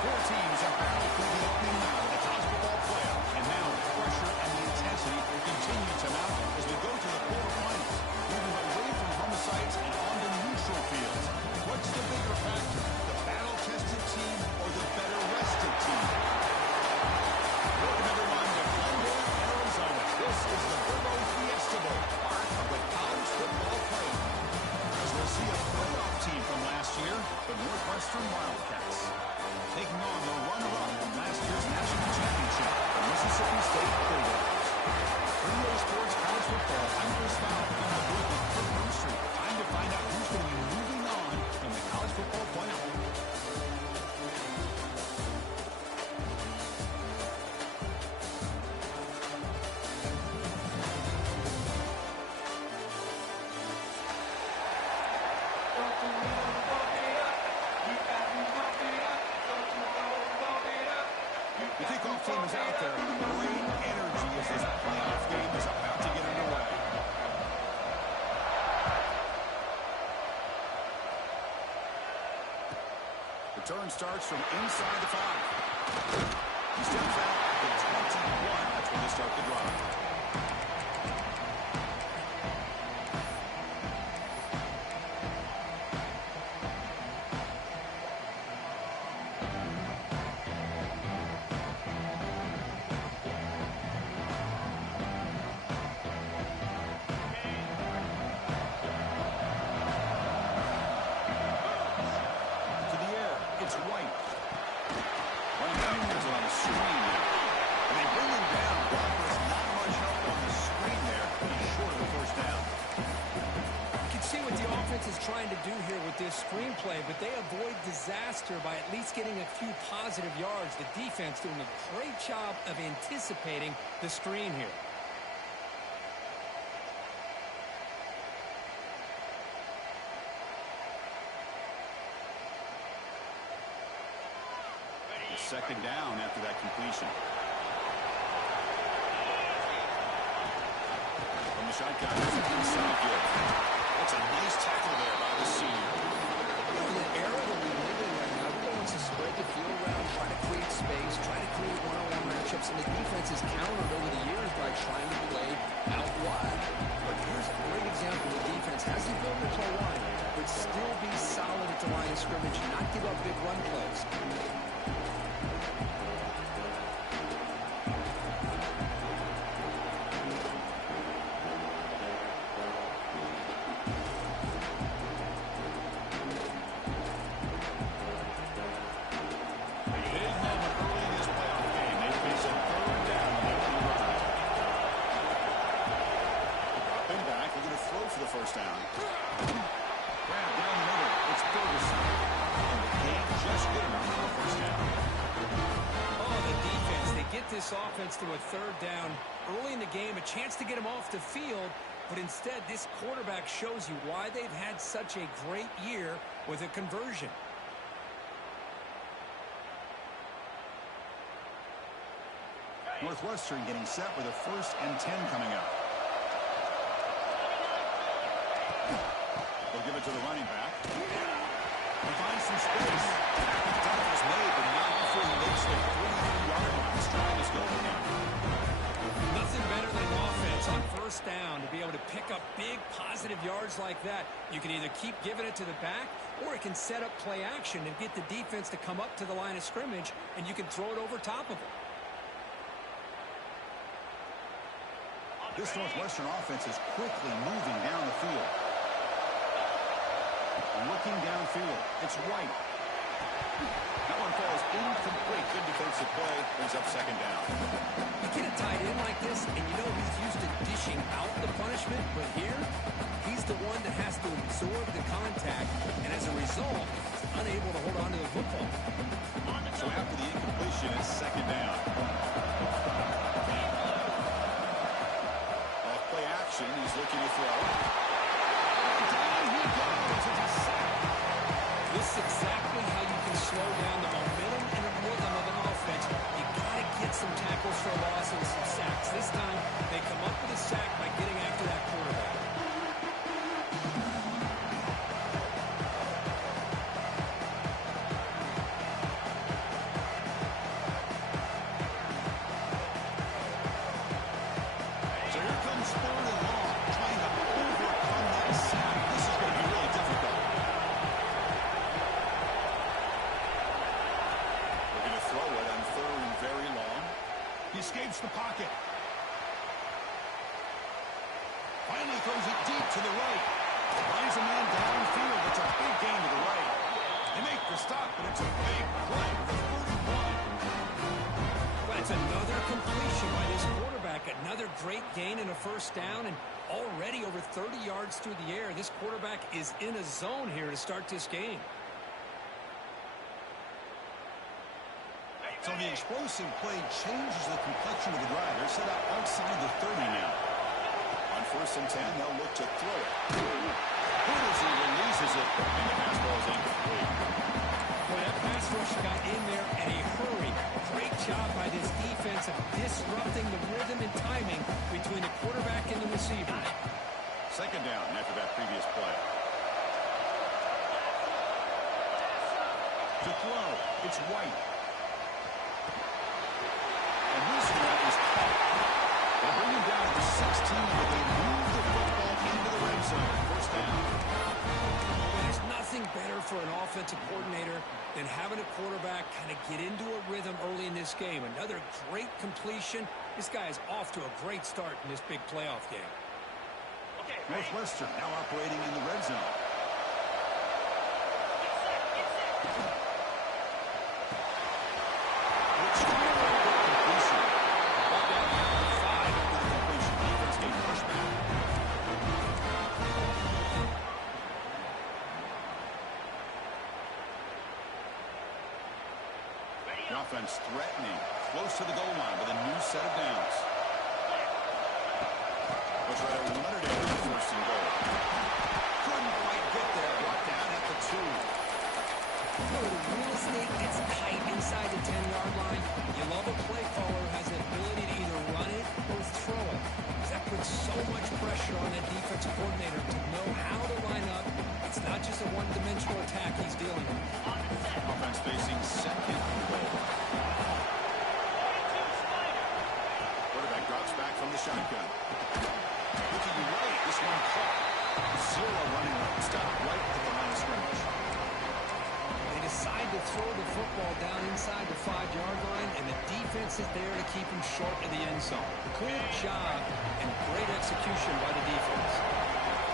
Four teams are battling for the opening round of the college football playoff. And now the pressure and the intensity will continue to mount as we go to the quarterfinals. Moving away from home sites and onto neutral fields. What's the bigger factor? The battle-tested team or the better-rested team? Welcome everyone to Glendale, Arizona. This is the Burro Fiesta Bowl, part of the college football playoff. As we'll see a playoff team from last year, the Northwestern Wildcats, taking on the runner-up from last year's national championship, the Mississippi State Bulldogs. Radio Sports College Football, I'm Chris Fowl in the booth with Kirk Herbstreit. Time to find out who's going to be moving on from the college football playoff. The kickoff team is out there. Great energy as this playoff game is about to get underway. Return starts from inside the 5. He steps out at the 21. That's when they start the drive. Screenplay, but they avoid disaster by at least getting a few positive yards. The defense doing a great job of anticipating the screen here. It's second down after that completion. From the shotgun, it's inside good. That's a nice tackle there by the senior. In the era that we're living right now, everyone wants to spread the field around, try to create space, try to create one-on-one matchups, and the defense has countered over the years by trying to play out wide. But here's a great example. The defense has the ability to play wide, but still be solid at the line of scrimmage and not give up big run plays. Offense through a third down early in the game, a chance to get him off the field, but instead this quarterback shows you why they've had such a great year with a conversion. Northwestern getting set with a 1st and 10 coming up. They'll give it to the running back. He finds some space. Tackle is made, but not before he makes the 43-yard line. This drive is going now. Nothing better than an offense on 1st down to be able to pick up big positive yards like that. You can either keep giving it to the back, or it can set up play action and get the defense to come up to the line of scrimmage, and you can throw it over top of it. This Northwestern offense is quickly moving down the field. Looking downfield. It's White. That one falls incomplete. Good defensive play. Brings up 2nd down. You get a tight end like this, and you know he's used to dishing out the punishment, but here, he's the one that has to absorb the contact, and as a result, he's unable to hold on to the football. So after the incompletion, it's 2nd down. Off play action, he's looking to throw. Down he goes. It's a sack. This is exactly how you can slow down the momentum and the rhythm of an offense. You got to get some tackles for a loss and some sacks. This time, they come up with a sack by getting after that quarterback. escapes the pocket. Finally throws it deep to the right. Finds a man downfield. It's a big gain to the right. They make the stop, but it's a big play for 31. Well, it's another completion by this quarterback. Another great gain and a first down, and already over 30 yards through the air. This quarterback is in a zone here to start this game. So the explosive play changes the complexion of the drive. They're set up outside the 30 now. On 1st and 10, they'll look to throw it. He releases it, and the pass ball is incomplete. Boy, that pass rush got in there in a hurry. Great job by this defense of disrupting the rhythm and timing between the quarterback and the receiver. 2nd down after that previous play. To throw, it's White. And this one is caught. They bring him down to the 16, but they move the football into the red zone. 1st down. There's nothing better for an offensive coordinator than having a quarterback kind of get into a rhythm early in this game. Another great completion. This guy is off to a great start in this big playoff game. Northwestern now operating in the red zone. The offense threatening, close to the goal line with a new set of downs. We'll try to run it in for 1st and goal. Couldn't quite get there, brought down at the 2. The real estate gets tight inside the 10-yard line. You love a play caller who has the ability to either run it or throw it. That puts so much pressure on that defensive coordinator to know how to line up. It's not just a one-dimensional attack he's dealing with. Offense facing 2nd and goal. Quarterback drops back from the shotgun. Looking right, this one caught. Zero running stop right at the line of scrimmage. They decide to throw the football down inside the 5-yard line, and the defense is there to keep him short of the end zone. Good job and great execution by the defense.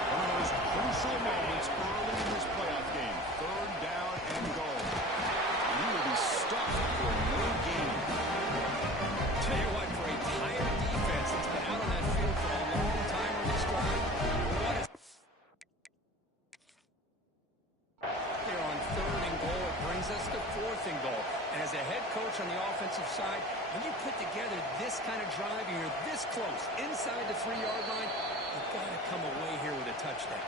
One of those crucial moments early in this playoff game. 3rd down and goal. And he will be stuck for no gain. Tell you what, for a tired defense that's been out on that field for a long time on this drive, what a... Here on 3rd and goal, it brings us to 4th and goal. And as a head coach on the offensive side, when you put together this kind of drive, you're this close inside the 3-yard line, you've got to come away here with a touchdown.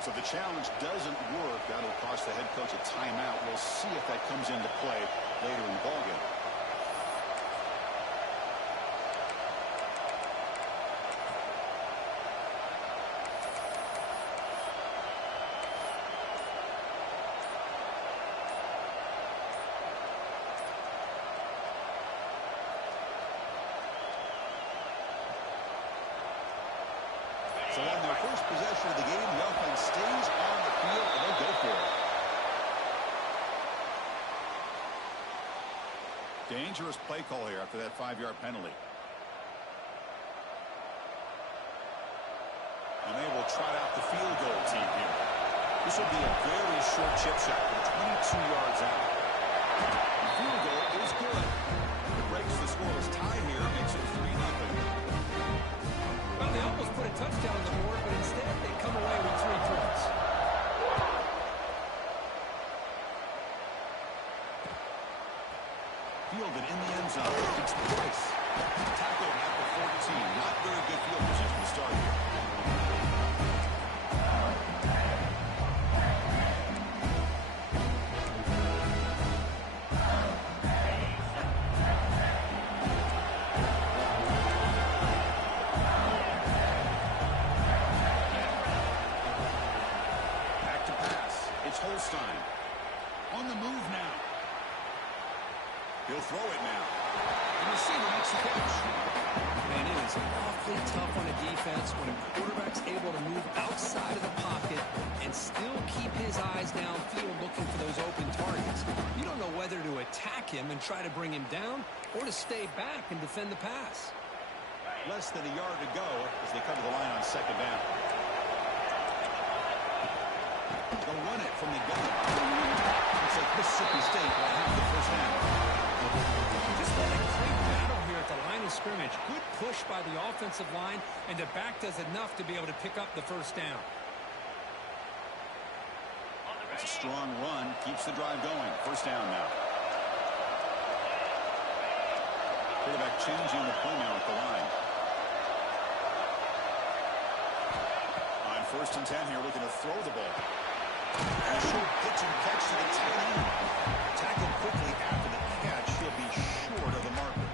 So the challenge doesn't work. That'll cost the head coach a timeout. We'll see if that comes into play later in the ballgame. So on their first possession of the game, the offense stays on the field, and they'll go for it. Dangerous play call here after that 5-yard penalty. And they will trot out the field goal team here. This will be a very short chip shot from 22 yards out. The field goal is good. It breaks the scoreless tie here, makes it 3-0. Well, they almost put a touchdown on the board, but instead they come away with 3 points. Fielded in the end zone. It's Price. Tackled at the 14. Not very good field position to start here. On the move now. He'll throw it now. The receiver makes the catch. Man, it is awfully tough on a defense when a quarterback's able to move outside of the pocket and still keep his eyes downfield looking for those open targets. You don't know whether to attack him and try to bring him down, or to stay back and defend the pass. Less than a yard to go as they come to the line on second down. They'll run it from the gun. Looks like Mississippi State will have the first down. Just had a great battle here at the line of scrimmage. Good push by the offensive line, and the back does enough to be able to pick up the first down. It's a strong run. Keeps the drive going. First down now. Quarterback changing the play now at the line. On 1st and 10 here, looking to throw the ball. And a short pitch and catch to the tight end. Tackled quickly after the catch. He'll be short of the marker.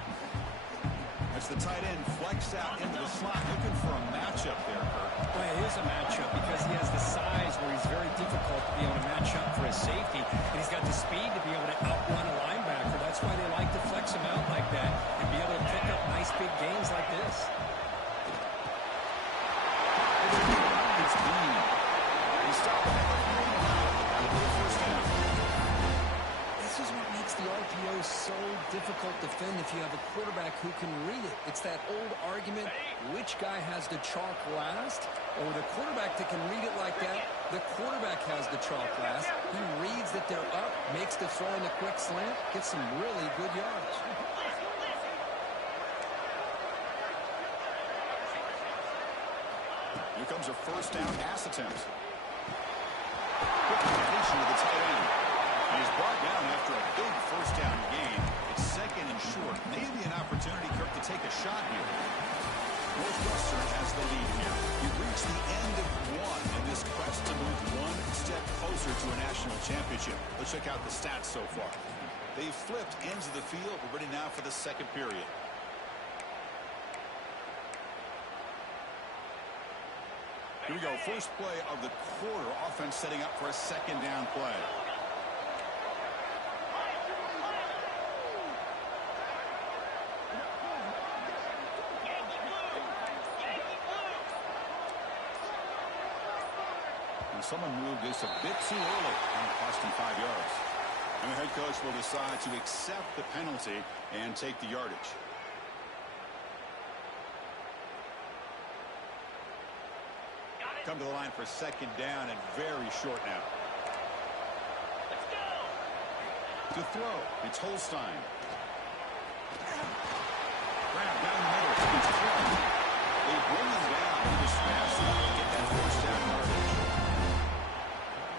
As the tight end flexed out into the slot, looking for a matchup there, Kirk. Well, it is a matchup because he has the size where he's very difficult to be able to match up for his safety, and he's got the speed to be able to outrun a linebacker. That's why they like to flex him out like that and be able to pick up nice big gains like this. It's Dean. He stopped it. First down. This is what makes the RPO so difficult to defend if you have a quarterback who can read it. It's that old argument, which guy has the chalk last? Or the quarterback that can read it like that, the quarterback has the chalk last. He reads that they're up, makes the throw in the quick slant, gets some really good yards. Here comes a first down pass attempt. Quick completion to the tight end. And he's brought down after a big first down gain. It's second and short. Maybe an opportunity, Kirk, to take a shot here. Northwestern has the lead here. We've reached the end of one in this quest to move one step closer to a national championship. Let's check out the stats so far. They've flipped ends of the field. We're ready now for the second period. Here we go. First play of the quarter. Offense setting up for a second down play. And someone moved this a bit too early and cost him 5 yards. And the head coach will decide to accept the penalty and take the yardage. Come to the line for second down and very short now. Let's go. To throw, it's Holstein. Grab down the middle. It's thrown. They bring him down. He just fast enough to get that first down yardage.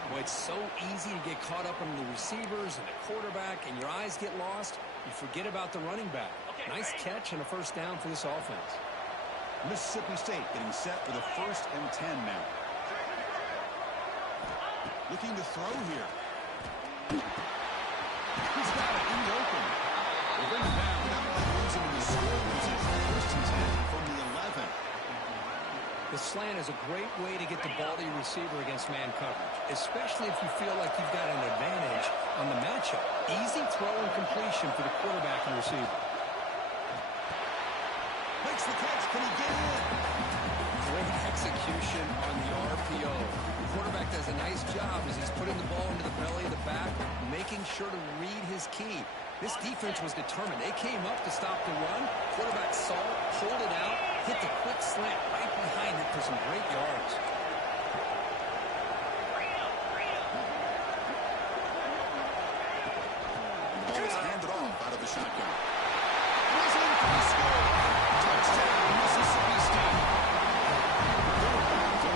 Well, it's so easy to get caught up in the receivers and the quarterback, and your eyes get lost. You forget about the running back. Nice catch and a first down for this offense. Mississippi State getting set for the 1st and 10 now. Looking to throw here. He's got it in the open. They bring him down without losing in the scoring position. 1st and 10 from the 11. The slant is a great way to get the ball to your receiver against man coverage, especially if you feel like you've got an advantage on the matchup. Easy throw and completion for the quarterback and receiver. Makes the catch. Can he get in? Great execution on the RPO. The quarterback does a nice job as he's putting the ball into the belly of the back, making sure to read his key. This defense was determined. They came up to stop the run. Quarterback saw it, pulled it out, hit the quick slant right behind it for some great yards. The ball is handed off out of the shotgun. He's in for the score. Touchdown, Mississippi State.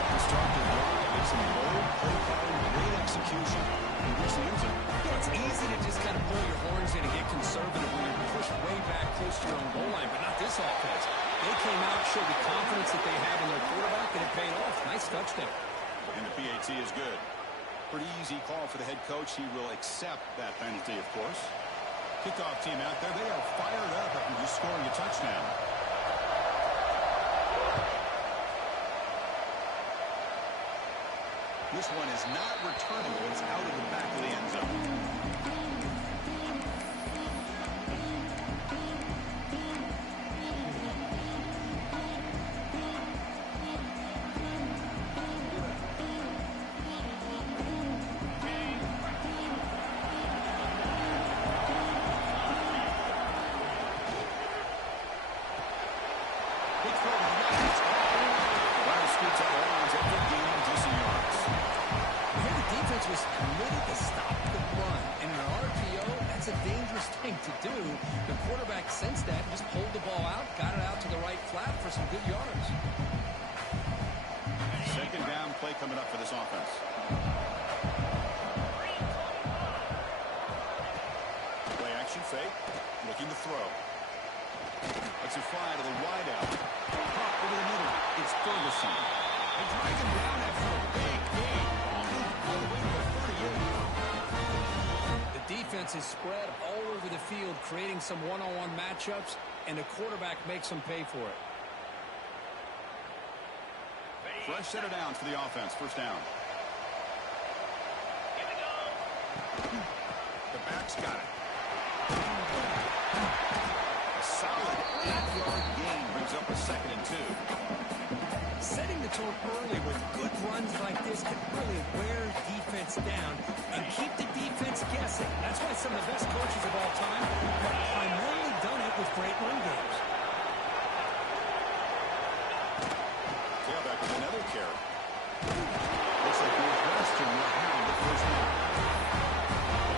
To start the drive, it's a low play calling, great execution, and reach the end zone. Yeah, it's easy to just kind of pull your horns in and get conservative when you're pushed way back close to your own goal line, but not this offense. They came out, showed the confidence that they have in their quarterback, and it paid off. Nice touchdown. And the PAT is good. Pretty easy call for the head coach. He will accept that penalty, of course. Kickoff team out there. They are fired up after just scoring a touchdown. This one is not returnable. It's out of the back of the end zone. smartest thing to do. The quarterback sensed that and just pulled the ball out, got it out to the right flat for some good yards. Second down play coming up for this offense. Play action fake. Looking to throw. Let's it fly to the wide out. Pop over the middle. It's Ferguson. They drag him down after a big gain. All the way to the 38. The defense is spread all over the field, creating some one-on-one matchups, and the quarterback makes them pay for it. Fresh set of downs for the offense. First down. Here we go. The back's got it. A solid 8-yard gain brings up a 2nd and 2. Setting the tone early with good runs like this can really wear defense down and keep the defense guessing. That's why some of the best coaches of all time have primarily done it with great run games. Tailback with another carry. Looks like Northwestern will have the first down.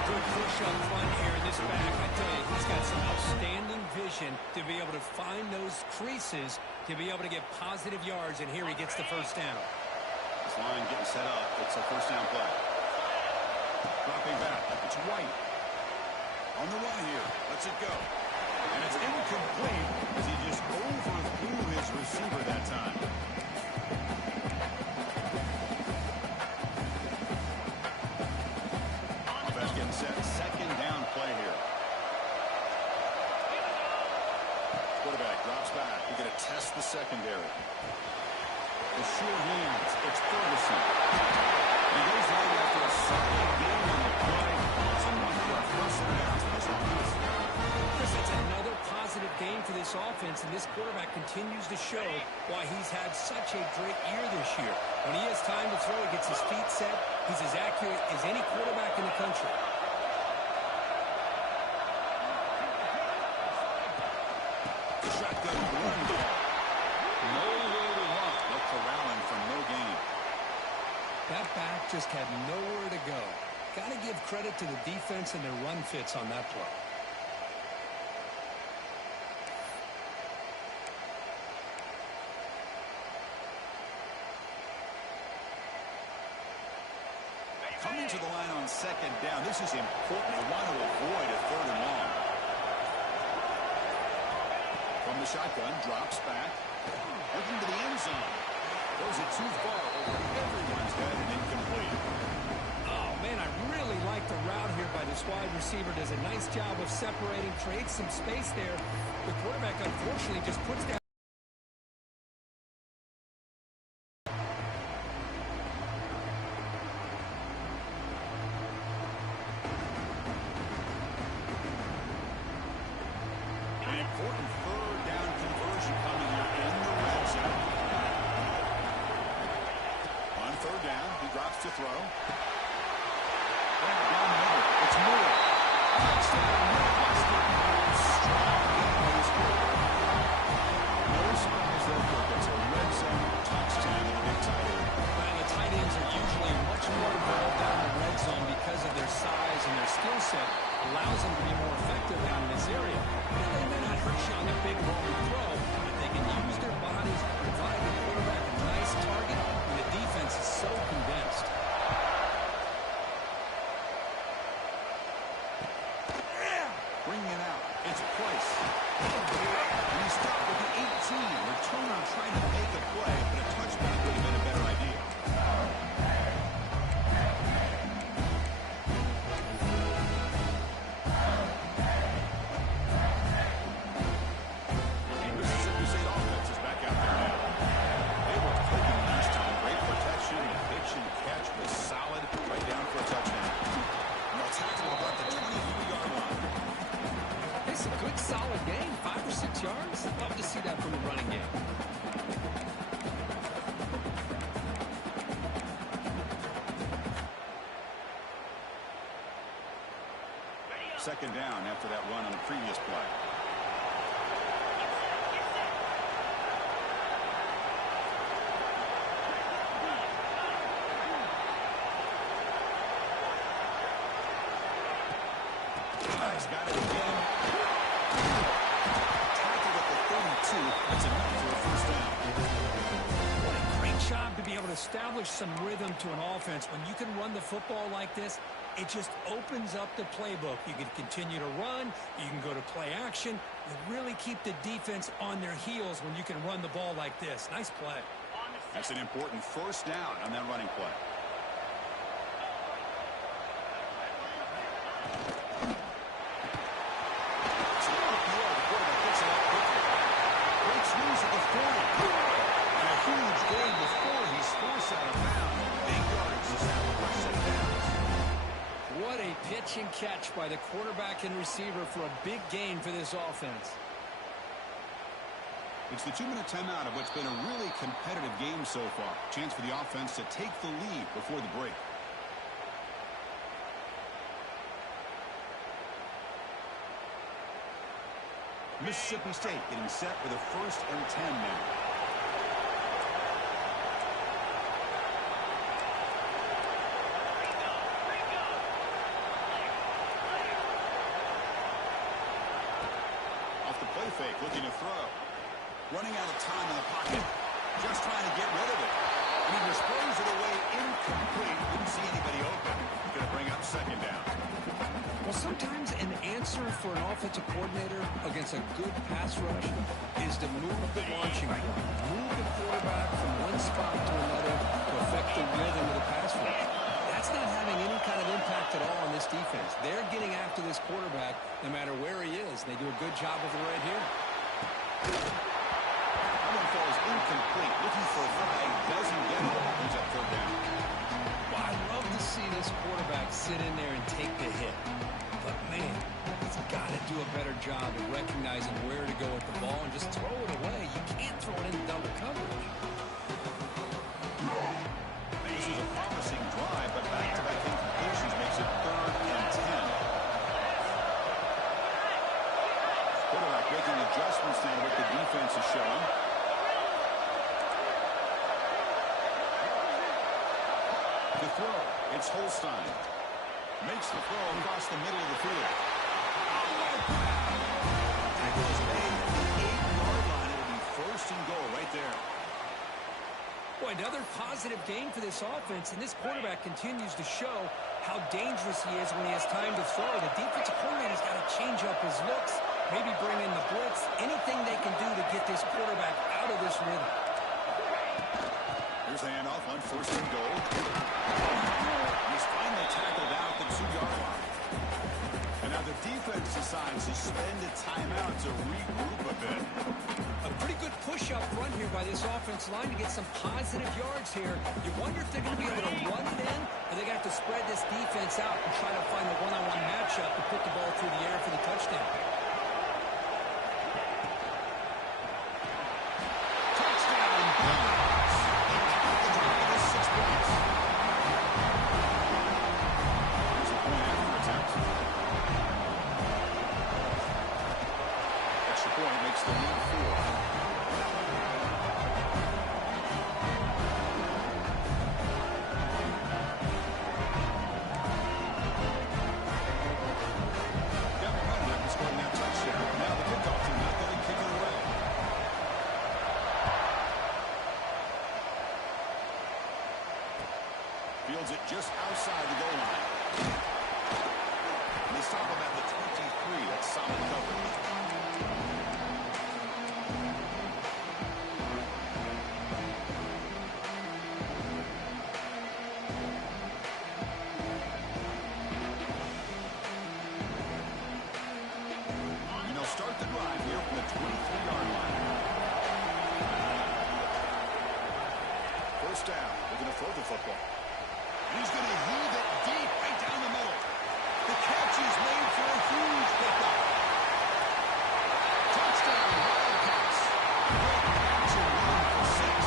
Good push up front here in this back. I tell you, he's got some outstanding vision to be able to find those creases, to be able to get positive yards, and here he gets the first down. This line getting set up. It's a first down play. Dropping back. It's White. On the run here. Lets it go. And it's incomplete as he just overthrew his receiver that time. Offense getting set. Second down play here. Quarterback drops back. He's going to test the secondary. The short hands. It's Ferguson. He goes down after a solid gain on the play. It's a one-yard first down for this offense. Chris, it's another positive game for this offense, and this quarterback continues to show why he's had such a great year this year. When he has time to throw, he gets his feet set. He's as accurate as any quarterback in the country. Shotgun run call. Nowhere to run. They're corralling from no gain. That back just had nowhere to go. Got to give credit to the defense and their run fits on that play. Coming to the line on second down. This is important. They want to avoid a 3rd and long. From the shotgun, drops back. Looking to the end zone. Throws it too far over everyone's head and incomplete. Oh, man, I really like the route here by this wide receiver. Does a nice job of separating, creates some space there. The quarterback, unfortunately, just puts down. An important 3rd down conversion coming here in the red zone. On 3rd down, he drops to throw. Down the middle, it's Moore. Touchdown, Northwestern. Strong game by this quarterback. No surprise there, Kirk. It's a red zone touchdown and a big tight end. Well, the tight ends are usually much more involved down in the red zone because of their size and their skill set. Allows them to be more effective down in this area. They may not hurt you on a big long throw, but they can use their bodies to provide the quarterback a nice target when the defense is so condensed. Bringing it out. It's Price. And he stopped with the 18. Returner trying to make a play, but a touchback would have been a better idea. Mississippi State offense is back out there now. They were clicking last time. Great protection. The pitch and catch was solid. Right down for a touchdown. And they'll tackle about the 23-yard line. It's a good, solid game, 5 or 6 yards. Love to see that from the running game. Second down after that run on the previous play. He's got it again. Tackled at the 32. That's enough for a first down. What a great job to be able to establish some rhythm to an offense. When you can run the football like this, it just opens up the playbook. You can continue to run. You can go to play action. You really keep the defense on their heels when you can run the ball like this. Nice play. That's an important first down on that running play. So now at the air, the quarterback gets it out quickly. Breaks loose at the 40. And a huge gain before he's forced out of bounds. Big yards to establish second downs. What a pitch and catch by the quarterback and receiver for a big gain for this offense. It's the 2-minute timeout of what's been a really competitive game so far. Chance for the offense to take the lead before the break. Mississippi State getting set with a 1st and 10 now. Off the play fake, looking to throw. Running out of time in the pocket. Just trying to get rid of it. And he just throws it away incomplete. Didn't see anybody open. Going to bring up second down. Well, sometimes an answer for an offensive coordinator against a good pass rush is to move the launching point. Move the quarterback from one spot to another to affect the rhythm of the pass rush. That's not having any kind of impact at all on this defense. They're getting after this quarterback no matter where he is. They do a good job of it right here. Falls incomplete. Looking for a flag. Doesn't get it. He's at third down. Well, I'd love to see this quarterback sit in there and take the hit. But, man, he's got to do a better job of recognizing where to go with the ball and just throw it away. You can't throw it into double coverage. This is a promising drive, but back-to-back incompletions makes it 3rd and 10. Quarterback making adjustments now with the defense is showing. The throw, it's Holstein. Makes the throw across the middle of the field. Tackle is made at the 8-yard line. It'll be 1st and goal right there. Boy, another positive game for this offense, and this quarterback continues to show how dangerous he is when he has time to throw. The defensive coordinator's got to change up his looks, maybe bring in the blitz, anything they can do to get this quarterback out of this rhythm. Here's the handoff on 1st and goal. He's finally tackled out the 2-yard line. And now the defense decides to spend a timeout to regroup a bit. A pretty good push up front here by this offensive line to get some positive yards here. You wonder if they're going to be able to run it in, or they're going to have to spread this defense out and try to find a one-on-one matchup to put the ball through the air for the touchdown. Fields it just outside the goal line. And they stop him at the 23. That's solid coverage. And they'll start the drive here from the 23-yard line. First down. They're going to throw the football. He's going to heave it deep right down the middle. The catch is made for a huge pickup. Touchdown, Wildcats. Great catch and run for 6.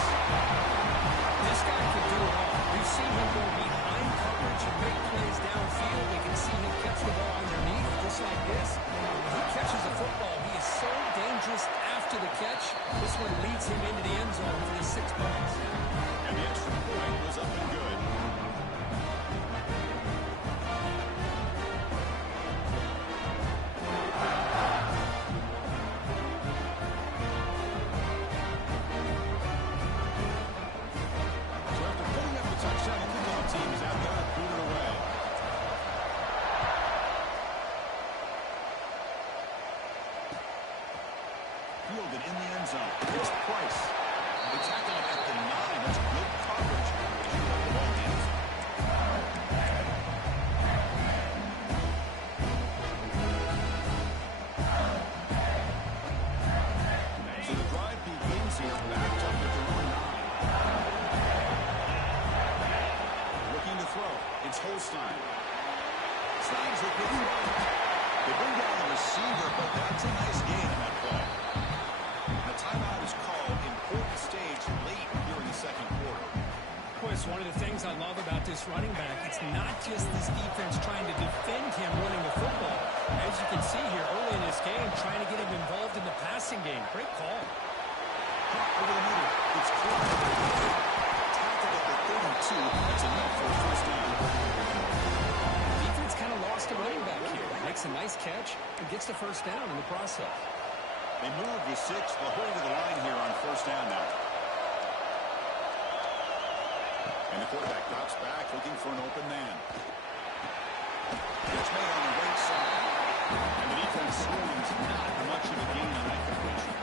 This guy can do it all. We've seen him go behind coverage and make plays downfield. We can see him catch the ball underneath, just like this. When he catches a football, he is so dangerous after the catch. This one leads him into the end zone for the 6 points. And the extra point was up and good. fielded in the end zone. It's Price. They tackle him at the 9. That's good coverage. The ball hands. So the drive begins here, backed up at their own 9. Looking to throw. It's Holstein. Slides it with throw. They bring down the receiver, but that's a nice gain in that play. The timeout is called. Important stage late here in the second quarter. Boy, it's one of the things I love about this running back. It's not just this defense trying to defend him running the football. As you can see here early in this game, trying to get him involved in the passing game. Great call. Over the middle. It's caught. Tackled at the 32. That's enough for a first down. Defense kind of lost a running back here. Makes a nice catch and gets the first down in the process. They move with 6. They'll hold to the line here on first down now. And the quarterback drops back looking for an open man. It's made on the right side. And the defense swings not much of a gain on that completion.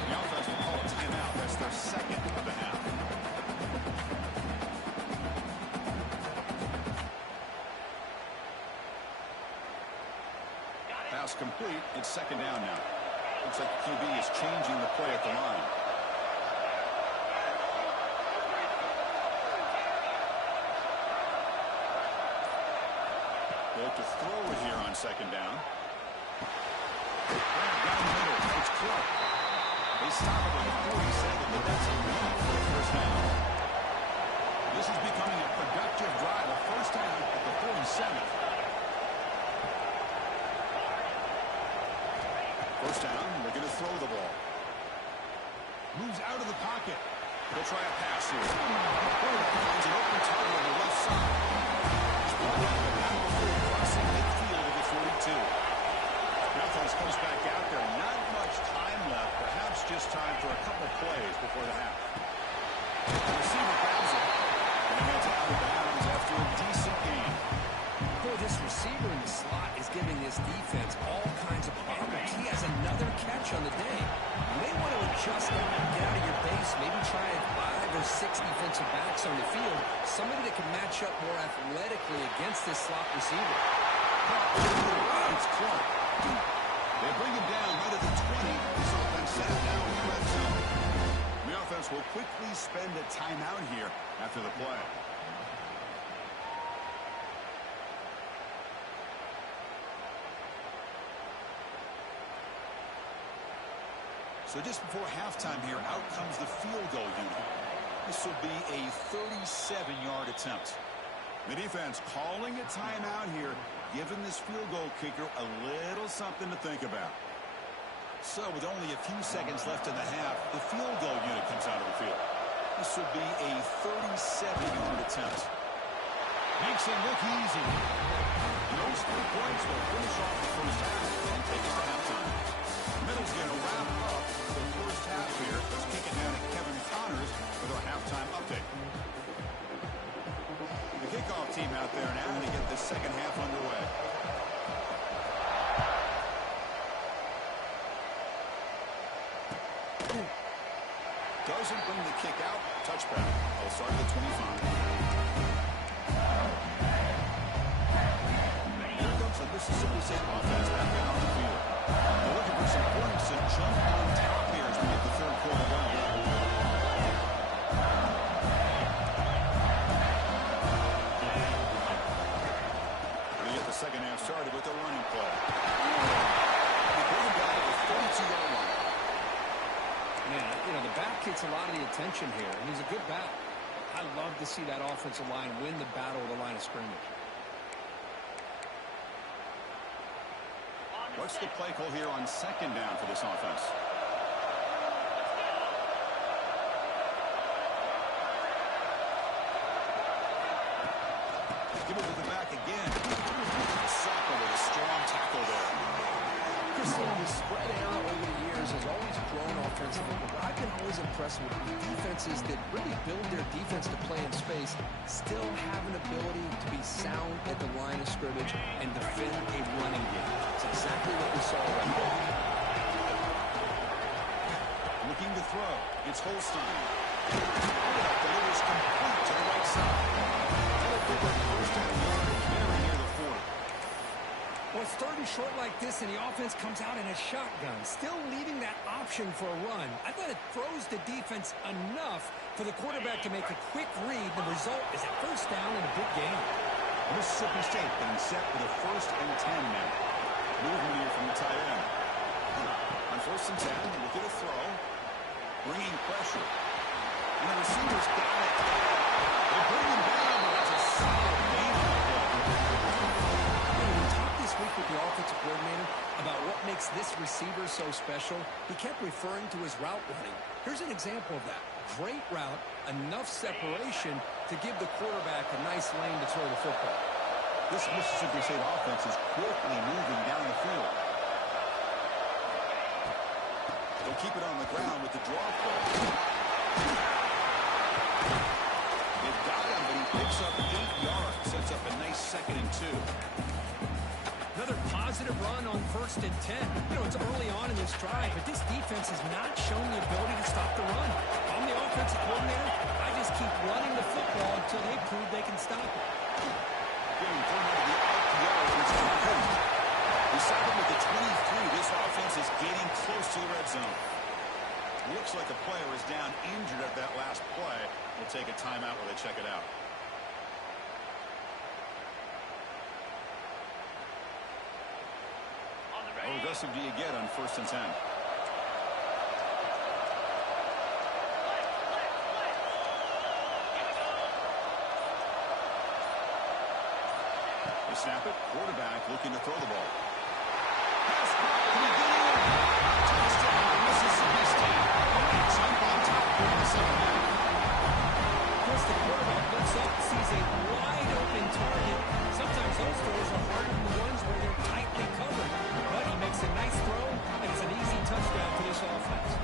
The offense will call a timeout. That's their second of the half. Pass complete. It's second down now. Looks like the QB is changing the play at the line. They look to throw it here on second down. Down the middle. It's Clark. They stop it at the 47, but that's enough for a first down. This is becoming a productive drive. A first down at the 47th. First down, looking to throw the ball. Moves out of the pocket. He'll try a pass here. Finds an open target on the left side. He's brought down the back crossing midfield of the 42. Northwestern comes back out there. Not much time left. Perhaps just time for a couple plays before the half. The receiver grabs it. And gets out of bounds after a decent gain. Boy, this receiver in the slot is giving this defense all kinds of problems. He has another catch on the day. You may want to adjust that and get out of your base. Maybe try 5 or 6 defensive backs on the field. Somebody that can match up more athletically against this slot receiver. It's Clark. They bring him down right at the 20. This offense sat down in the red zone. The offense will quickly spend a timeout here after the play. So just before halftime here, out comes the field goal unit. This will be a 37-yard attempt. The defense calling a timeout here, giving this field goal kicker a little something to think about. So with only a few seconds left in the half, the field goal unit comes out of the field. This will be a 37-yard attempt. Makes it look easy. Those 3 points will finish off the first half and take us to halftime. Middle's going to wrap up the first half here. Let's kick it down to Kevin Connors with our halftime update. The kickoff team out there now to get the second half underway. Doesn't bring the kick out. Touchback. They'll start at the 25. Here comes the Mississippi State offense back out on the field. They're looking for some points to jump on top here as we get the third quarter going. They get the second half started with the running play. They bring him down to the 32-yard line. Man, you know, the back gets a lot of the attention here, and he's a good back. I love to see that offensive line win the battle of the line of scrimmage. What's the play call here on second down for this offense? Give it to the back again. Soccer with a strong tackle there. Christine, the spread era over the years has always grown offensively, but I've been always impressed with defenses that really build their defense to play in space, still have an ability to be sound at the line of scrimmage and defend a running game. It's exactly what we saw right there. Looking to throw. It's Holstein. Delivers complete to the right side. First down yard carry near the 40. Well, it's third and short like this, and the offense comes out in a shotgun, still leaving that option for a run. I thought it throws the defense enough for the quarterback to make a quick read. The result is a first down in a big game. Mississippi State getting set with a 1st and 10 now. Movement here from the tight end. On 1st and 10, look at a throw. Bringing pressure. And the receivers got it. They bring him down, but that's a solid game on the play. We talked this week with the offensive coordinator about what makes this receiver so special. He kept referring to his route running. Here's an example of that. Great route, enough separation to give the quarterback a nice lane to throw the football. This Mississippi State offense is quickly moving down the field. They'll keep it on the ground with the draw play. They've got him, but he picks up 8 yards. Sets up a nice 2nd and 2. Another positive run on 1st and 10. You know, it's early on in this drive, but this defense has not shown the ability to stop the run. I'm the offensive coordinator. I just keep running the football until they prove they can stop it. Getting thrown out of the RPO, it's complete. Decided with the 23, this offense is getting close to the red zone. Looks like a player is down injured at that last play. We'll take a timeout while they check it out. How aggressive do you get on 1st and 10? They snap it. Quarterback looking to throw the ball. Pass caught. Can he get in? Touchdown, Mississippi State. Jump on top here in the 2nd half. Of course, the quarterback looks up and sees a wide open target. Sometimes those throws are harder than the ones where they're tightly covered. But he makes a nice throw, and it's an easy touchdown for this offense.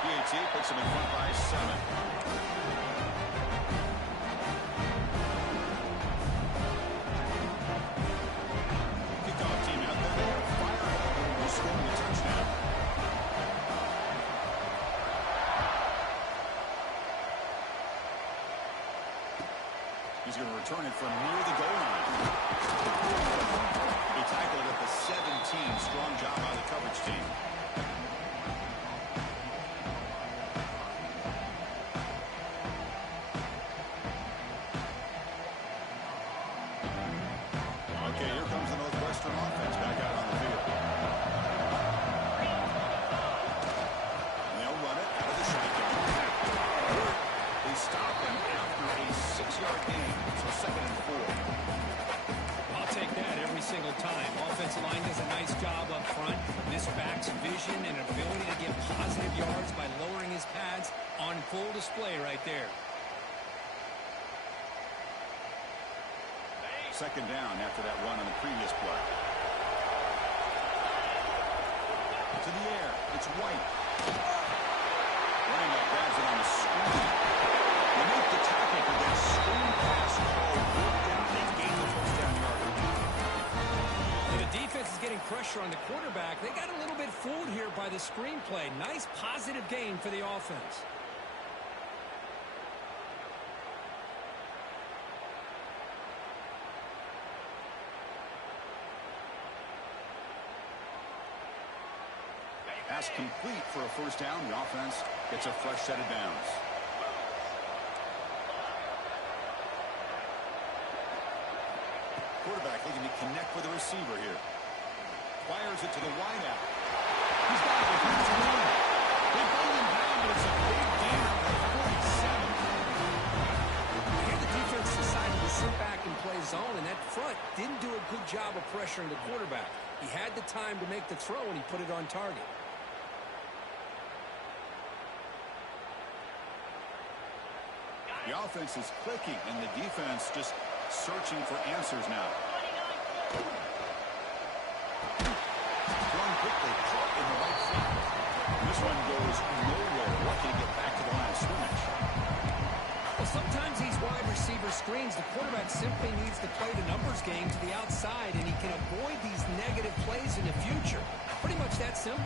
PAT puts him in front by 7. Kickoff team out there. Fire up. Scoring a touchdown. He's going to return it from near the goal line. He tackled it at the 17. Strong job by the coverage team. Okay, here comes the Northwestern offense back out on the field. And they'll run it out of the shotgun. They stop him after a 6-yard gain. So 2nd and 4. I'll take that every single time. Offensive line does a nice job up front. This back's vision and ability to get positive yards by lowering his pads on full display right there. 2nd down after that run on the previous play. To the air. It's White. Running back grabs it on the screen. They make the tackle for that screen pass call. Worked out. They gain the 1st down yardage. And the defense is getting pressure on the quarterback. They got a little bit fooled here by the screenplay. Nice positive gain for the offense. Pass complete for a 1st down. The offense gets a fresh set of downs. Quarterback looking to connect with the receiver here. Fires it to the wideout. He's got it. He's running. They bring him down, but it's a big gain at 47. Here the defense decided to sit back and play zone, and that front didn't do a good job of pressuring the quarterback. He had the time to make the throw, and he put it on target. The offense is clicking, and the defense just searching for answers now. Thrown quickly, caught in the right foot. This one goes nowhere. Lucky to get back to the line of scrimmage. Well, sometimes these wide receiver screens, the quarterback simply needs to play the numbers game to the outside, and he can avoid these negative plays in the future. Pretty much that simple.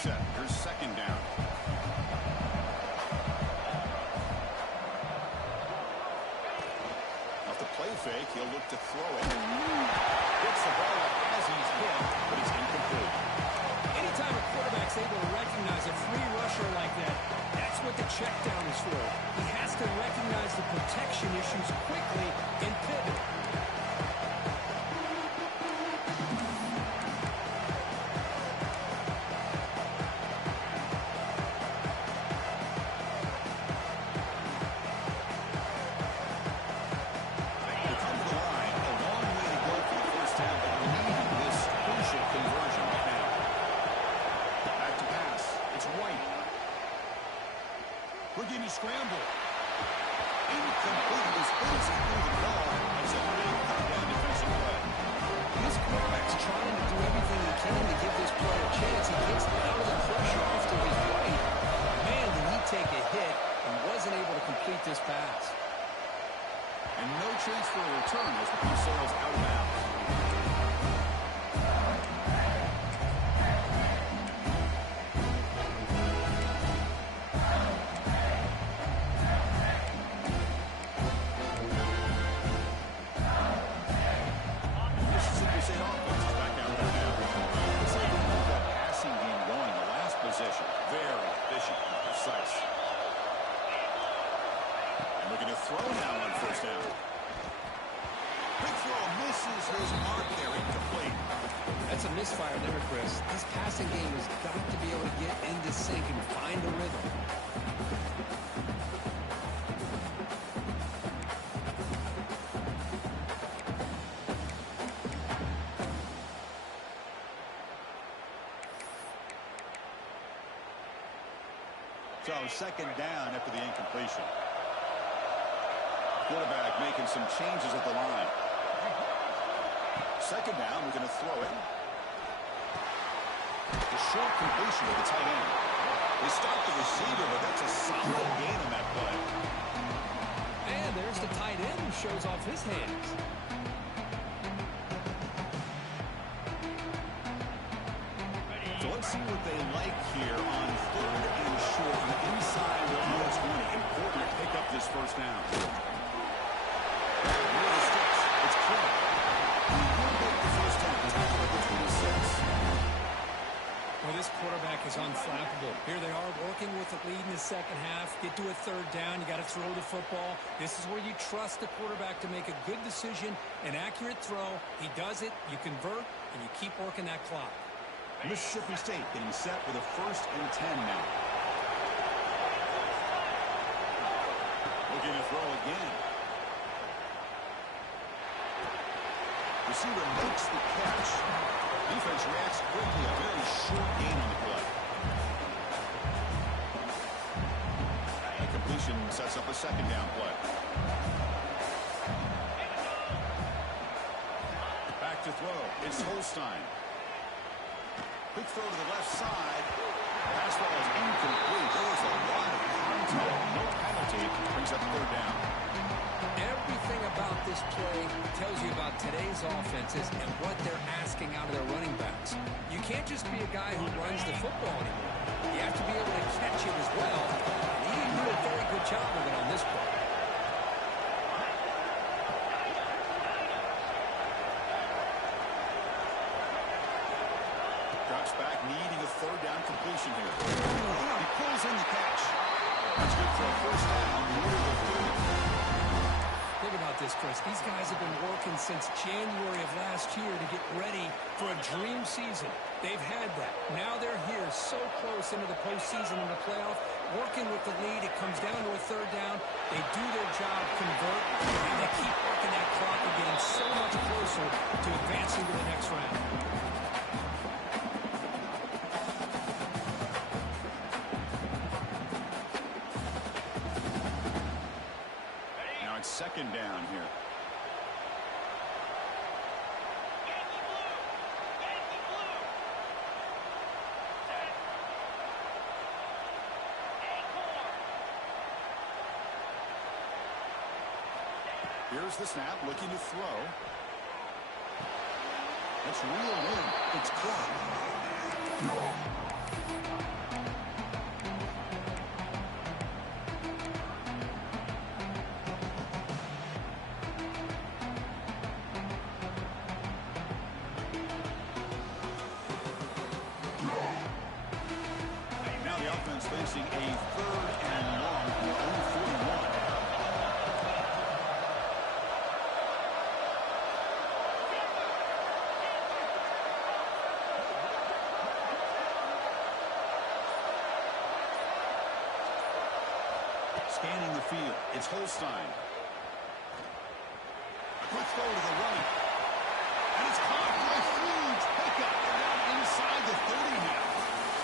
set. Here's second down. Off the play fake, he'll look to throw it. Gets the ball as he's hit, but it's incomplete. Anytime a quarterback's able to recognize a free rusher like that, that's what the check down is for. He has to recognize the protection issues quickly and pivot. Scramble. Incomplete as good as he threw the ball. It's a big third-down defensive play. This quarterback's trying to do everything he can to give this play a chance. He gets out of the pressure off to his right. Man, did he take a hit and wasn't able to complete this pass. And no chance for a return as the ball sails out of bounds. Very efficient and precise. And looking to throw now on first down. Big throw misses his mark there, incomplete. That's a misfire there, Chris. This passing game has got to be able to get into sync and find a rhythm. So second down after the incompletion. Quarterback making some changes at the line. Second down, we're going to throw it. The short completion to the tight end. They stop the receiver, but that's a solid gain on that play. And there's the tight end who shows off his hands. So let's see what they like here on third and short from inside the US 20. Important to pick up this first down. Near the sticks. It's clear. We'll take the first down. Tackle at the 26. Well, this quarterback is unflappable. Here they are working with the lead in the second half. Get to a third down. You got to throw the football. This is where you trust the quarterback to make a good decision, an accurate throw. He does it. You convert, and you keep working that clock. Mississippi State getting set with a 1st and 10 now. Looking to throw again. Receiver makes the catch. Defense reacts quickly. A very short gain on the play. And completion sets up a second down play. Back to throw. It's Holstein. Quick throw to the left side. Pass ball is incomplete. There was a lot of contact. No penalty. Brings up third down. Everything about this play tells you about today's offenses and what they're asking out of their running backs. You can't just be a guy who runs the football anymore. You have to be able to catch it as well. And he didn't do a very good job of it on this play. Drops back, needing a third down completion here. He pulls in the catch. That's good for a first down. Near the 30. Think about this, Chris. These guys have been working since January of last year to get ready for a dream season. They've had that. Now they're here so close into the postseason and the playoff, working with the lead. It comes down to a third down. They do their job, convert, and they keep working that clock and getting so much closer to advancing to the next round. Second down here. Here's the snap, looking to throw. That's reeled in. It's caught. Now the offense facing a 3rd and long from their own 41. Scanning the field, it's Holstein. A quick throw to the right. And it's caught by a huge pickup. They're down inside the 30 now.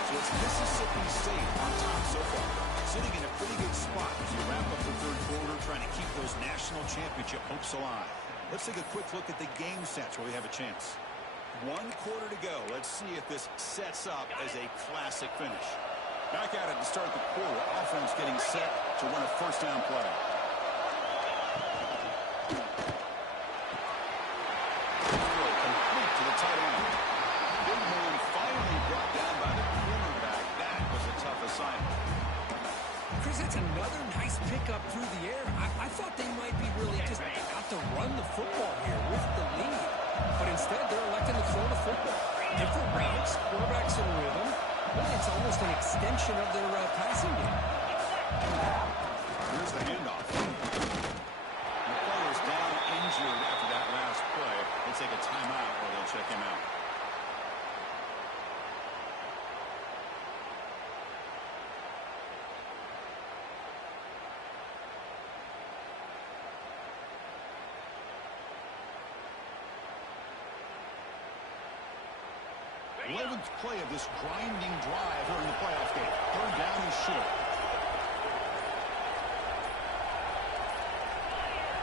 So it's Mississippi State on top so far. Sitting in a pretty good spot as you wrap up the 3rd quarter, trying to keep those national championship hopes alive. Let's take a quick look at the game stats where we have a chance. 1 quarter to go. Let's see if this sets up as a classic finish. Back at it to start the quarter. Offense getting set to run a 1st down play. Complete to the tight end. Big man finally brought down by the cornerback. That was a tough assignment. Chris, it's another nice pickup through the air. I thought they might be really just out to run the football here with the lead. But instead, they're electing to throw the football. Different routes, quarterbacks in rhythm. Really, it's almost an extension of their passing game. Here's the handoff. The player's down injured after that last play. They'll take a timeout or they'll check him out. The 11th play of this grinding drive during the playoff game. 3rd down and short.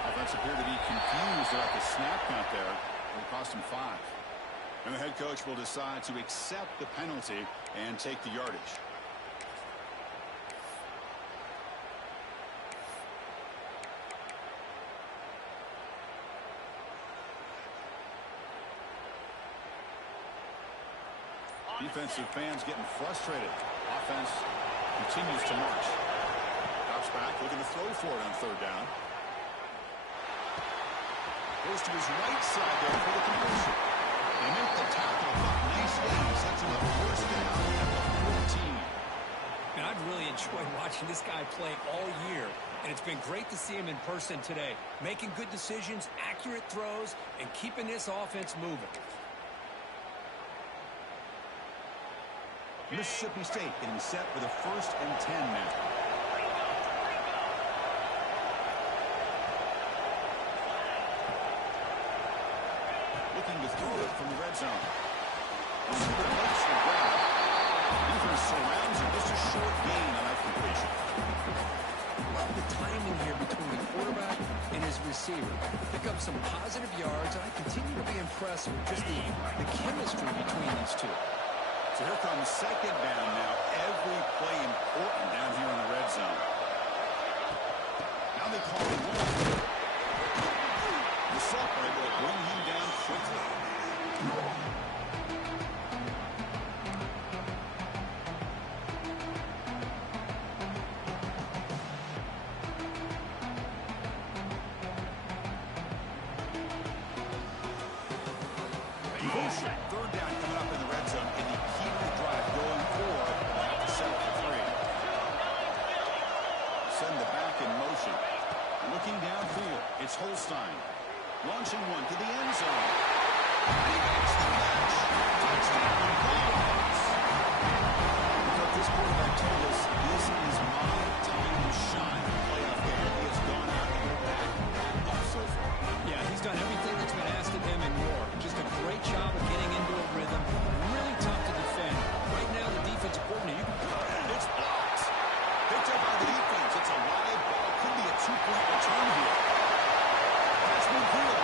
Offense appeared to be confused about the snap count there. It cost him 5. And the head coach will decide to accept the penalty and take the yardage. Defensive fans getting frustrated. Offense continues to march. Drops back, looking to throw for it on 3rd down. Goes to his right side there for the conversion. They make the tackle. Nice game. Sets him up 1st down at the 14. And I've really enjoyed watching this guy play all year. And it's been great to see him in person today. Making good decisions, accurate throws, and keeping this offense moving. Mississippi State getting set for the 1st and 10 now. Looking to throw it from the red zone. Super makes the grab. Defense surrounds him. Just a short gain on that completion. Love the timing here between the quarterback and his receiver. Pick up some positive yards, and I continue to be impressed with just the chemistry between these two. So here comes 2nd down now. Every play important down here in the red zone. Now they call him one. The separator will bring him down quickly. Motion. 3rd down coming up in the red zone. And you keep the drive going for to settle for 3. Send the back in motion. Looking downfield. It's Holstein. Launching one to the end zone. He makes the catch. Touchdown. Because this quarterback told us this is my time to shine. Playoff game. He has gone out and back up so far. Yeah, he's done everything that's been asked of him and more. Just a great job of getting into a rhythm. Really tough to defend. Right now, the defensive coordinator. It's blocked. Picked up by the defense. It's a live ball. Could be a 2-point return here. That's McGill.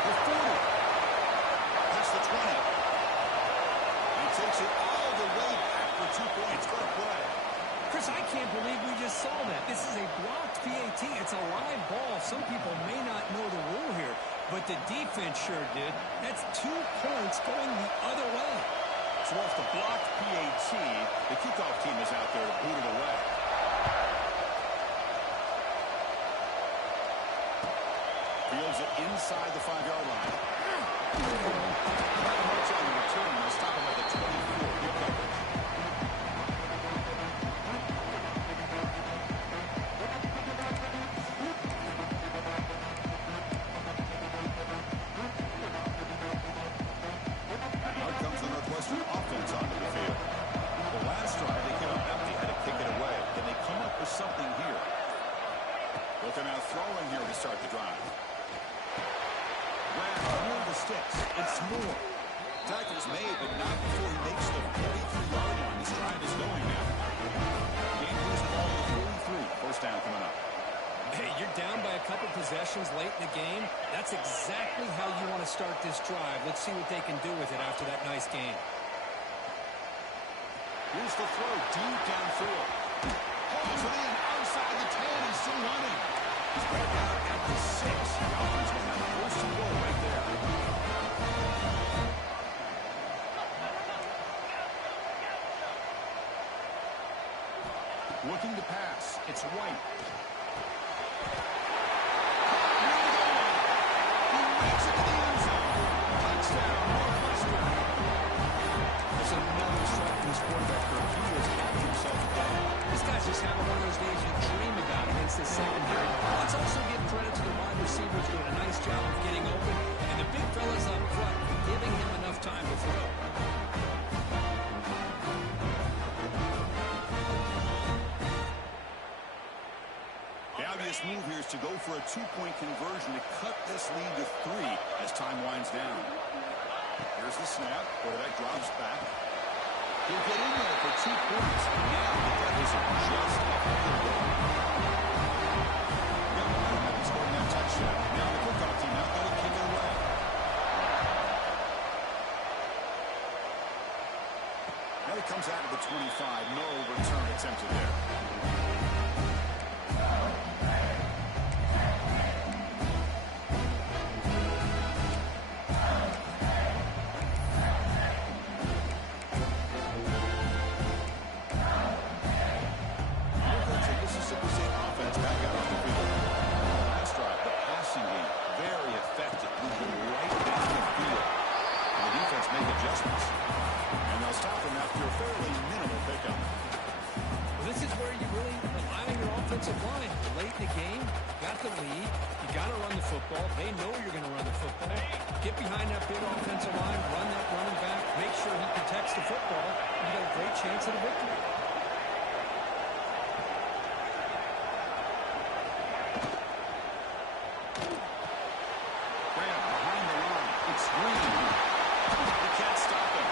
The 40. That's the 20. And he takes it all the way back for 2 points. What a play. Chris, I can't believe we just saw that. This is a blocked PAT. It's a live ball. Some people may not know the rule here, but the defense sure did. That's 2 points going the other way. So off the blocked PAT, the kickoff team is out there to boot it away. Fields it inside the 5-yard line. Not much on the return. They'll stop him at the 24. Good coverage. Out comes the Northwestern offense onto the field. The last drive, they came up empty, had to kick it away. Can they come up with something here? Looking out throwing here to start the drive. Grab near the sticks. It's Moore. Tackle's made, but not before he makes the 43-yard line. This drive is going now. Game lose the ball to 43. First down coming up. Hey, you're down by a couple possessions late in the game. That's exactly how you want to start this drive. Let's see what they can do with it after that nice game. Here's the throw deep downfield. Holds it in outside the 10. He's still running. He's right out at the 6. The offense will have a first and goal right there. Looking to pass. It's White. He makes it to the end zone. Touchdown, Northwestern. That's another strike from this quarterback. He has captured himself today. This guy's just having one of those days you dream about against this secondary. Let's also give credit to the wide receivers doing a nice job of getting open, and the big fellas up front giving him enough time to throw. The obvious move here is to go for a 2-point conversion to cut this lead to 3 as time winds down. Here's the snap. Quarterback drops back. He'll get in there for 2 points. Now that isn't just a field goal. Got momentum scoring that touchdown. Now the kickoff team out there to kick it away. Now he comes out of the 25. No return attempted there. They know you're going to run the football. Get behind that big offensive line, run that running back, make sure he protects the football, and you got a great chance at a victory. Graham behind the line. It's Green. They can't stop him.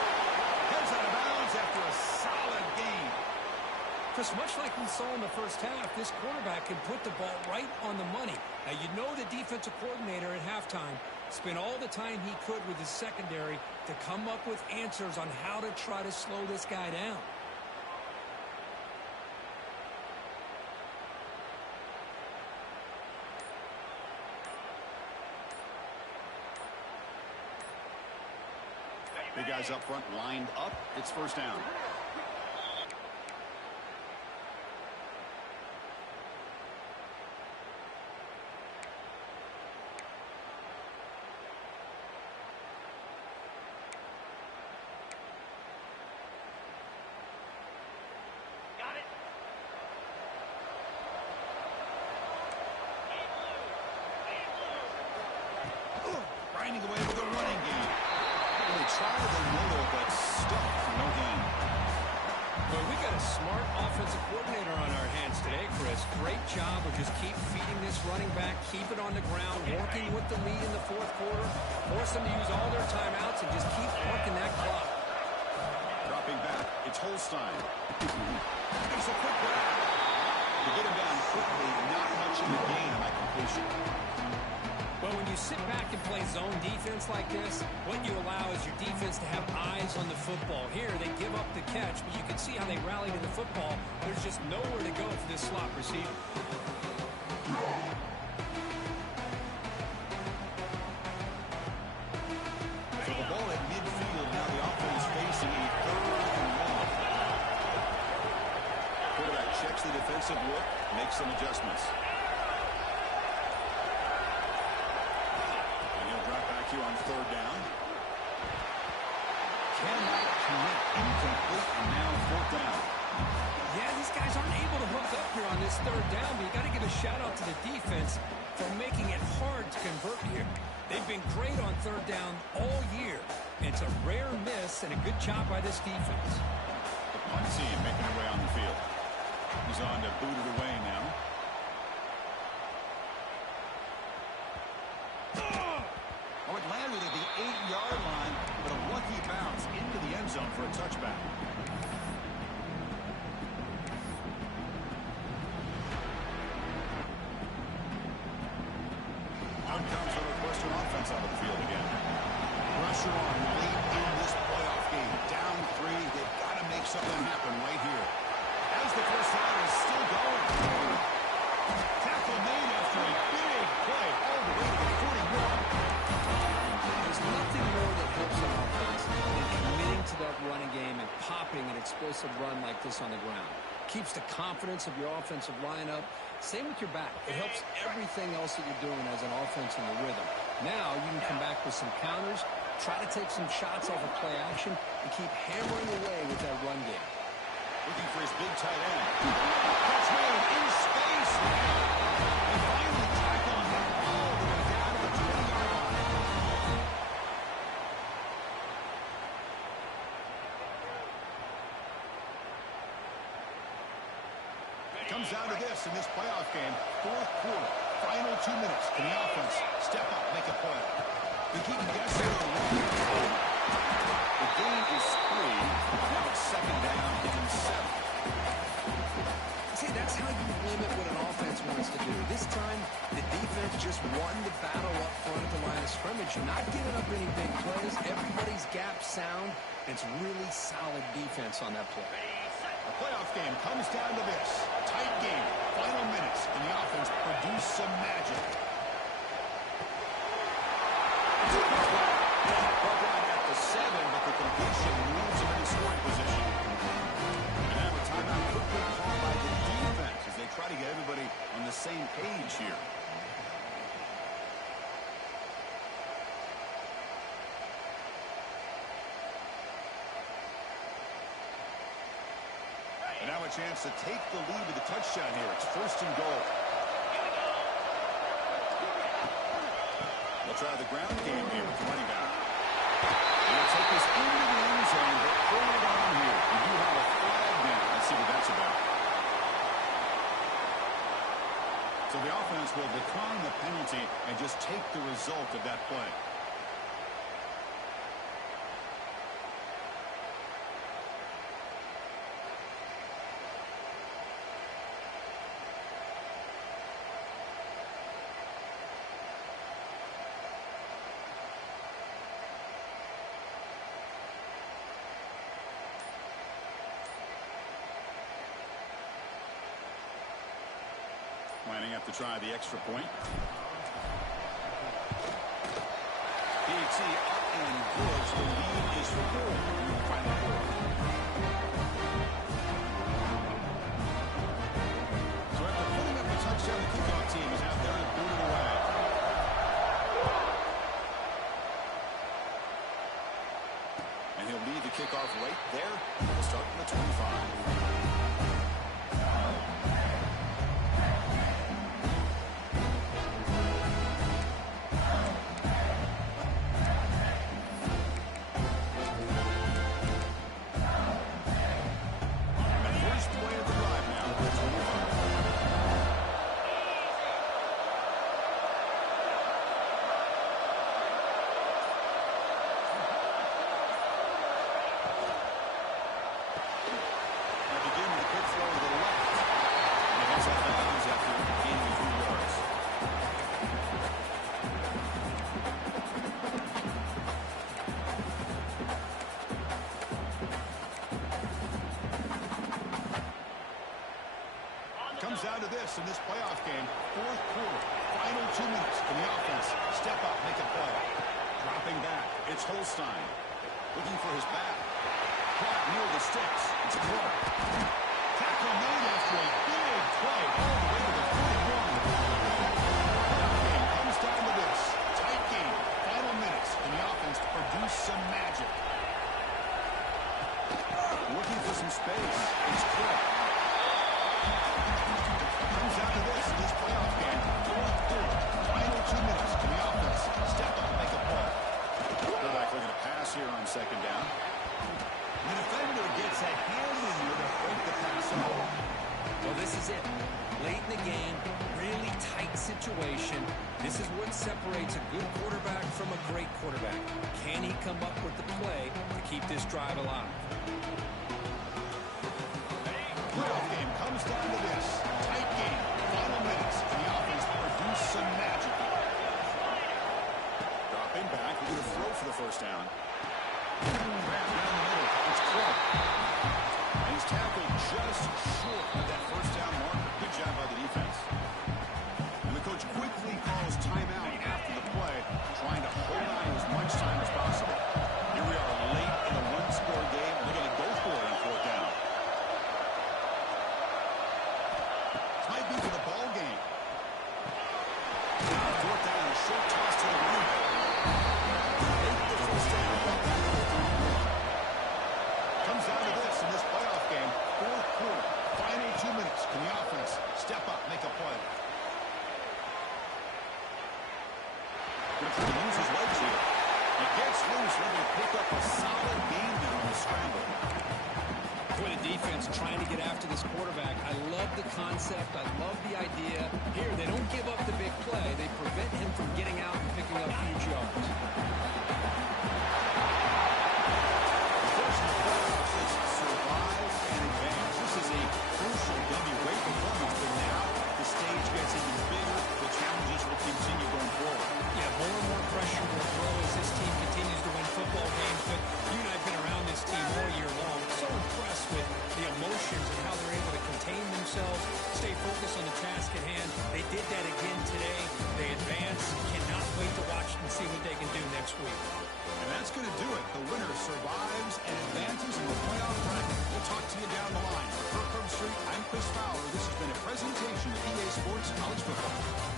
Heads out of bounds after a solid game. Chris, much like we saw in the first half, this quarterback can put the ball right on the money. Now, you know the defensive coordinator at halftime spent all the time he could with his secondary to come up with answers on how to try to slow this guy down. Big guys up front lined up. It's first down. Grinding away with a running game. They tried the middle, but stuck for no gain. Well, we got a smart offensive coordinator on our hands today, Chris. Great job of just keep feeding this running back, keep it on the ground, working with the lead in the fourth quarter, force them to use all their timeouts, and just keep working that clock. Dropping back, it's Holstein. Makes a quick grab. To get him down quickly, not much in the gain on that completion. Well, when you sit back and play zone defense like this, what you allow is your defense to have eyes on the football. Here, they give up the catch, but you can see how they rally to the football. There's just nowhere to go for this slot receiver. So the ball at midfield, now the offense facing a aggressive look, make some adjustments. And he'll drop back here on third down. Cannot connect, incomplete, and now fourth down. Yeah, these guys aren't able to hook up here on this third down, but you got to give a shout-out to the defense for making it hard to convert here. They've been great on third down all year. It's a rare miss and a good job by this defense. The punt team making their way on the field. He's on to boot it away now. Oh, it landed at the 8-yard line, but a lucky bounce into the end zone for a touchback. Out comes the Northwestern offense out of the field again. Pressure on late in this playoff game. Down 3. They've got to make something happen right here. As the first down is still going. Tackle made after a big play all the way to the 41. There's nothing more that helps an offense than committing to that running game and popping an explosive run like this on the ground. Keeps the confidence of your offensive lineup. Same with your back. It helps everything else that you're doing as an offense in the rhythm. Now you can come back with some counters, try to take some shots off of play action, and keep hammering away with that run game. Looking for his big tight end. Catch made in space. He finally tackled him all the way down to the 20-yard line. Comes down to this in this playoff game. Fourth quarter, final 2 minutes. Can the offense step up, make a play? They keep guessing the run. The game is 3. Now it's second down and 7. See, that's how you limit what an offense wants to do. This time, the defense just won the battle up front at the line of scrimmage. Not giving up any big plays. Everybody's gap sound. It's really solid defense on that play. The playoff game comes down to this. Tight game, final minutes, and the offense produce some magic. Program at the 7, but the completion moves him into scoring position. And now a timeout quickly called by the defense as they try to get everybody on the same page here. And now a chance to take the lead with a touchdown here. It's first and goal. They'll try the ground game here with the running back. They'll take this into the end zone, but pull it on here. We do have a flag down. Let's see what that's about. So the offense will decline the penalty and just take the result of that play. Lining up to try the extra point. PAT up and good. So the lead is 4 in the final quarter. So after putting up a touchdown, the kickoff team is out there to boot it away. And he'll lead the kickoff right there. We'll start from the 25. Comes down to this in this playoff game. Fourth quarter, final 2 minutes. Can the offense step up, make a play? Dropping back, it's Holstein. Looking for his back. Caught near the sticks. It's Clark. Tackle made after a big all the way to the 41. Game comes down to this. Tight game. Final minutes, and the offense produce some magic. Looking for some space. It's quick. Comes down to this playoff game. Fourth quarter. Final 2 minutes. Can the offense step up and make a play? Quarterback looking to pass here on second down. The defender gets a hand in you to break the pass off. Well, this is it. Late in the game, really tight situation. This is what separates a good quarterback from a great quarterback. Can he come up with the play to keep this drive alive? Playoff game comes down to this. Tight game. Final minutes. And the offense produce some magic. Dropping back. We're going to throw for the first down. Grab down the middle. It's Clark. And he's tackled just short of that first down marker. Good job by the defense. And the coach quickly calls timeout after the play, trying to hold on to as much time as possible. Here we are late in a one-score game. We're going to go for it on fourth down. This might be for the ball game. Fourth down, a short toss to the running back. Make the first down. Comes down to this in this playoff game. Fourth quarter. Final 2 minutes. Can the offense step up, make a play? Going to try to use his legs here. He gets loose, able to pick up a solid gain there on the scramble. Boy, the defense trying to get after this quarterback. I love the concept. I love the idea. Here, they don't give up the big play. They prevent him from getting out and picking up huge yards. First and foremost is survive and advance. This is a crucial W. Great performance, but now the stage gets even bigger. The challenges will continue going forward. Yeah, more and more pressure will grow as this team continues to win football games. But you and I have been around this team all year long. So impressed with the emotions and how they're able to contain themselves, stay focused on the task at hand. They did that again today. They advance. Cannot wait to watch and see what they can do next week. And that's going to do it. The winner survives and advances in the playoff bracket. We'll talk to you down the line. For Kirk Street, I'm Chris Fowler. This has been a presentation of EA Sports College Football.